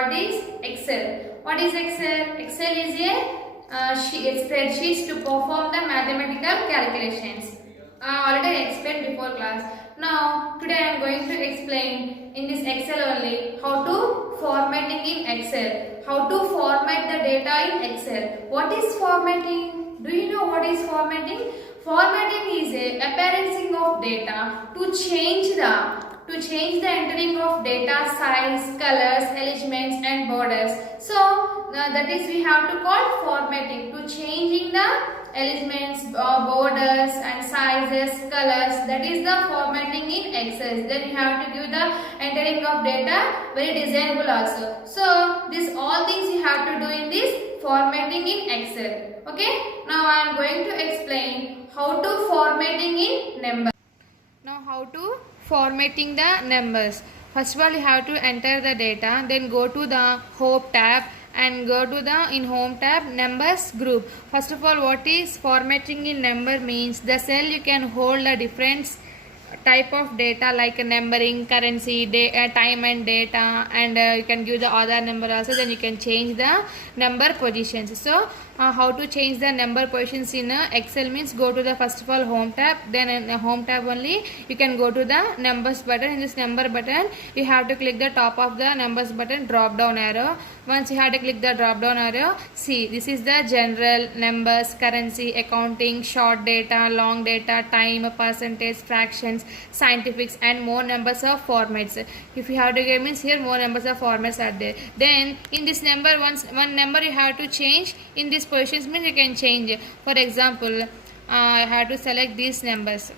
what is Excel. What is Excel? Excel is a spreadsheet to perform the mathematical calculations. Already explained before class. Now today I am going to explain in this Excel only how to formatting in Excel. How to format the data in Excel. What is formatting? Do you know what is formatting? Formatting is a appearing of data to change the entering of data size, colors, elements and borders. So that is we have to call formatting, to changing the elements, borders and sizes, colors. That is the formatting in Excel. Then you have to give the entering of data very designable also. So this all things you have to do in this formatting in Excel. Okay. Now I am going to explain how to formatting in numbers. Now how to formatting the numbers. First of all you have to enter the data, then go to the home tab and go to the in home tab numbers group. First of all, what is formatting in number means the cell you can hold a different type of data like numbering, currency, time and data, and you can give the other number also. Then you can change the number positions. So how to change the number positions in Excel means go to the first of all home tab, then in the home tab only you can go to the numbers button. In this number button you have to click the top of the numbers button drop down arrow. Once you have to click the drop down arrow, see this is the general, numbers, currency, accounting, short data, long data, time, percentage, fractions, scientifics and more numbers of formats. If you have to give means here more numbers of formats are there. Then in this number one number you have to change in this positions means you can change. For example, I have to select these numbers.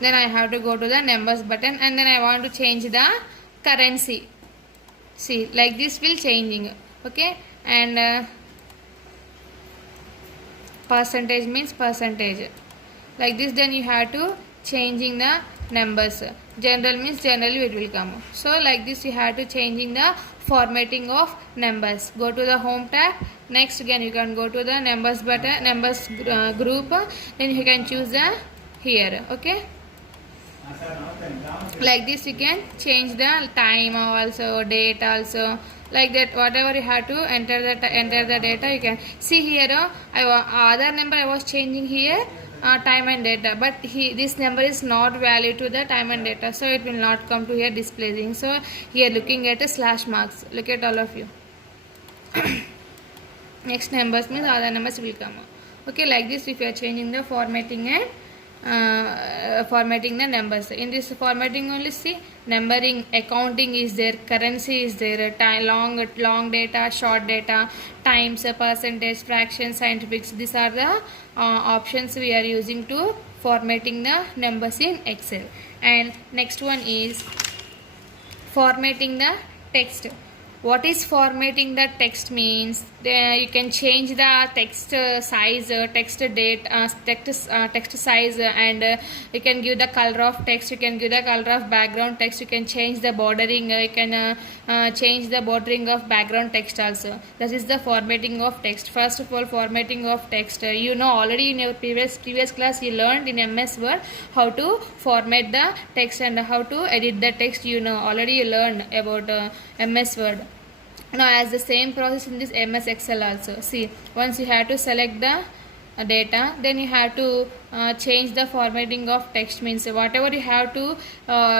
Then I have to go to the numbers button and then I want to change the currency. See, like this will changing. Okay, and percentage means percentage. Like this, then you have to changing the numbers. General means generally it will come. So like this you have to changing the formatting of numbers. Go to the home tab. Next again you can go to the numbers button, numbers group. Then you can choose the here. Okay. Like this you can change the time also, date also, like that. Whatever you have to enter the data you can see here. Other number I was changing here time and data, but this number is not valid to the time and data, so it will not come to here displaying. So here looking at a slash marks. Look at all of you. Next numbers means other numbers will come. Okay, like this if you are changing the formatting and formatting the numbers. In this formatting only see numbering, accounting is there, currency is there, time, long data, short data, times, percentage, fractions, scientifics. These are the options we are using to formatting the numbers in Excel. And next one is formatting the text. What is formatting the text means? You can change the text size, text date, text size, and you can give the color of text. You can give the color of background text. You can change the bordering. You can change the bordering of background text also. That is the formatting of text. First of all, formatting of text. You know already in your previous class you learned in MS Word how to format the text and how to edit the text. You know already you learned about MS Word. Now as the same process in this MS Excel also. See, once you have to select the data, then you have to change the formatting of text means whatever you have to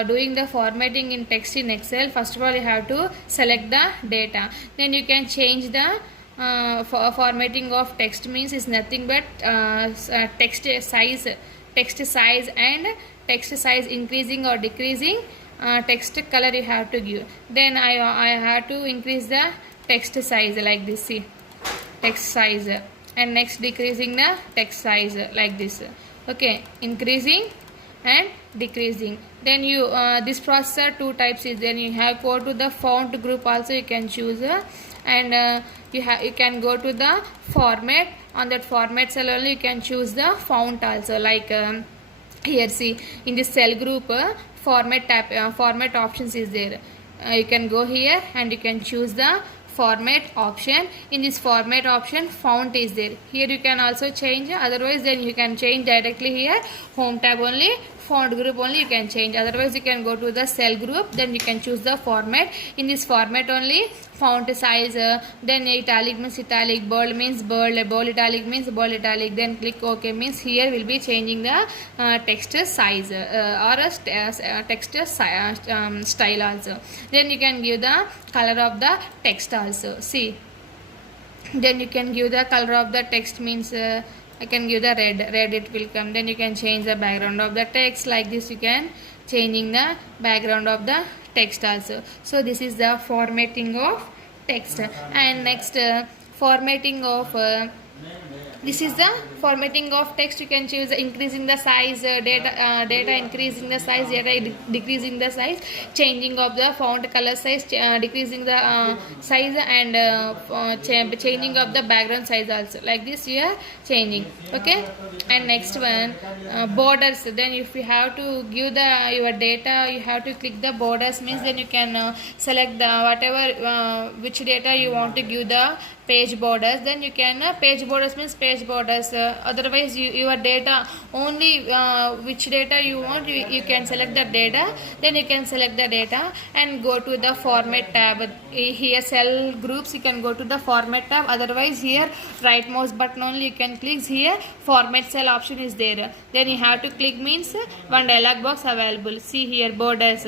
doing the formatting in text in Excel. First of all you have to select the data, then you can change the formatting of text means is nothing but text size and text size increasing or decreasing. Text color you have to give. Then I have to increase the text size like this. See, text size, and next decreasing the text size like this. Okay, increasing and decreasing. Then you this process are two types is. Then you have go to the font group also you can choose, and you can go to the format. On that format cell only you can choose the font also, like here see in this cell group format tab, format options is there. You can go here and you can choose the format option. In this format option font is there. Here you can also change, otherwise then you can change directly here home tab only font group only you can change, otherwise you can go to the cell group, then you can choose the format. In this format only font size, then italic means italic, bold means bold, bold italic means bold italic, then click OK means here will be changing the text size or a text style also. Then you can give the color of the text also. See, then you can give the color of the text means I can give the red it will come. Then you can change the background of the text like this, you can changing the background of the text also. So this is the formatting of text. And next formatting of this is the formatting of text. You can choose increasing the size, data increasing the size, data decreasing the size, changing of the font color size, decreasing the size, and changing of the background size also. Like this you are changing. Okay. And next one, borders. Then if you have to give the your data, you have to click the borders means then you can select the whatever which data you want to give the page borders. Then you can page borders means page borders, otherwise your data only which data you want, you can select the data, then you can select the data and go to the format tab. Here cell groups you can go to the format tab, otherwise here right mouse button only you can click, here format cell option is there, then you have to click means one dialog box available. See here borders,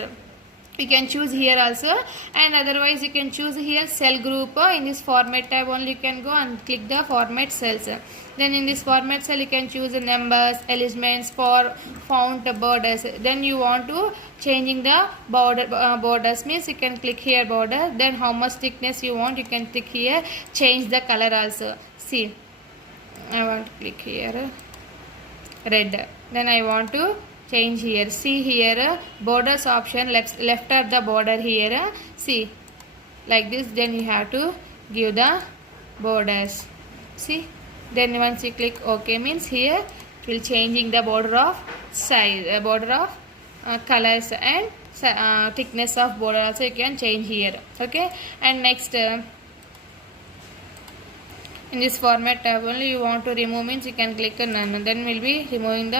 you can choose here also, and otherwise you can choose here cell group. In this format tab only you can go and click the format cells. Then in this format cell you can choose the numbers, elements, for font borders. Then you want to changing the borders means you can click here border, then how much thickness you want you can click here, change the color also. See, I want to click here red, then I want to change here. See here borders option, left of the border here, see like this, then you have to give the borders. See, then once you click OK means here it will changing the border of size, border of colors, and thickness of border also you can change here. Okay. And next in this format tab only you want to remove means you can click none, then will be removing the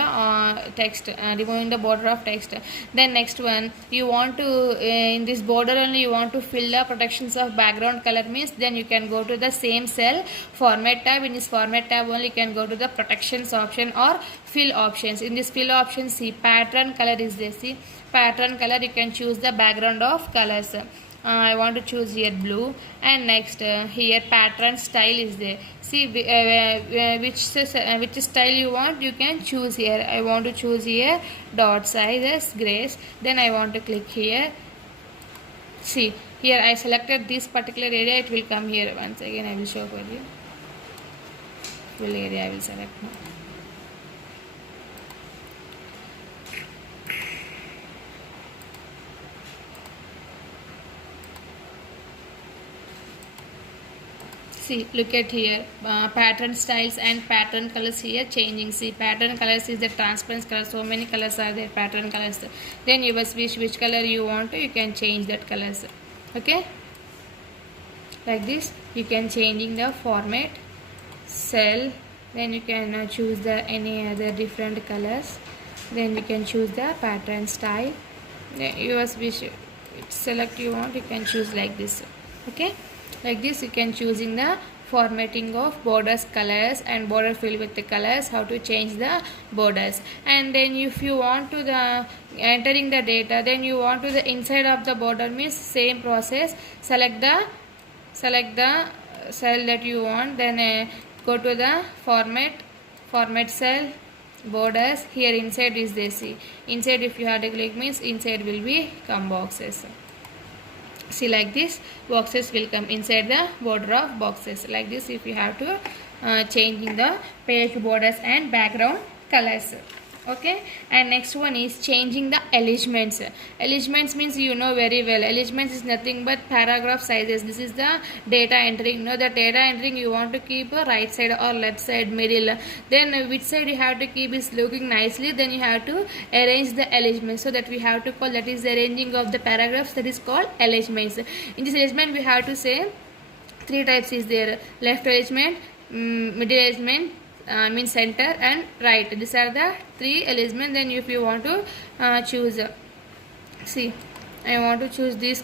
text, removing the border of text. Then next one, you want to in this border only you want to fill the protections of background color means then you can go to the same cell format tab. In this format tab only you can go to the protections option or fill options. In this fill option, see pattern color is there. See pattern color, you can choose the background of colors. I want to choose here blue. And next here pattern style is there. See which style you want you can choose here. I want to choose here dot size as grace, then I want to click here. See here I selected this particular area, it will come here. Once again I will show for you. Full area I will select now. See, look at here pattern styles and pattern colors here changing. See pattern colors is the transparent color, so many colors are there, pattern colors. Then you must wish which color you want to, you can change that colors. Okay, like this you can changing the format cell, then you can choose the any other different colors, then you can choose the pattern style, then you must wish select you want, you can choose like this. Okay, like this you can choosing the formatting of borders colors and border fill with the colors, how to change the borders. And then if you want to the entering the data, then you want to the inside of the border means same process, select the cell that you want, then go to the format cell borders, here inside is this. See inside if you have to click means inside will be come boxes. See like this boxes will come inside the border of boxes. Like this if you have to changing the page borders and background colors. Okay, and next one is changing the alignments. Alignments means you know very well, alignments is nothing but paragraph sizes. This is the data entering. The data entering you want to keep a right side or left side, middle, then which side you have to keep is looking nicely, then you have to arrange the alignment. So that we have to call, that is the arranging of the paragraphs, that is called alignments. In this alignment we have to say three types is there: left alignment, middle alignment, means center and right. These are the three elements. Then if you want to choose, see, I want to choose these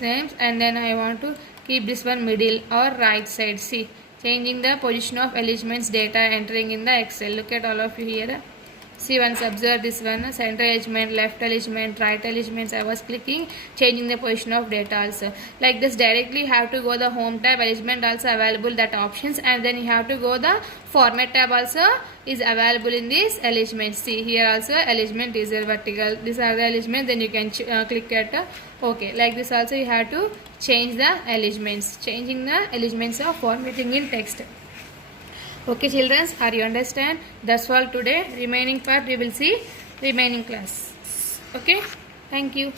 names, and then I want to keep this one middle or right side. See, changing the position of elements data entering in the Excel. Look at all of you here. See, once observe this one, center element, left element, right elements. I was clicking, changing the position of data also. Like this, directly have to go the home tab, element also available, that options, and then you have to go the format tab also is available in this element. See, here also element is a vertical. These are the elements. Then you can click at OK. Like this also you have to change the elements, changing the elements of formatting in text. Okay children, are you understand? That's all today. Remaining part we will see remaining class. Okay, thank you.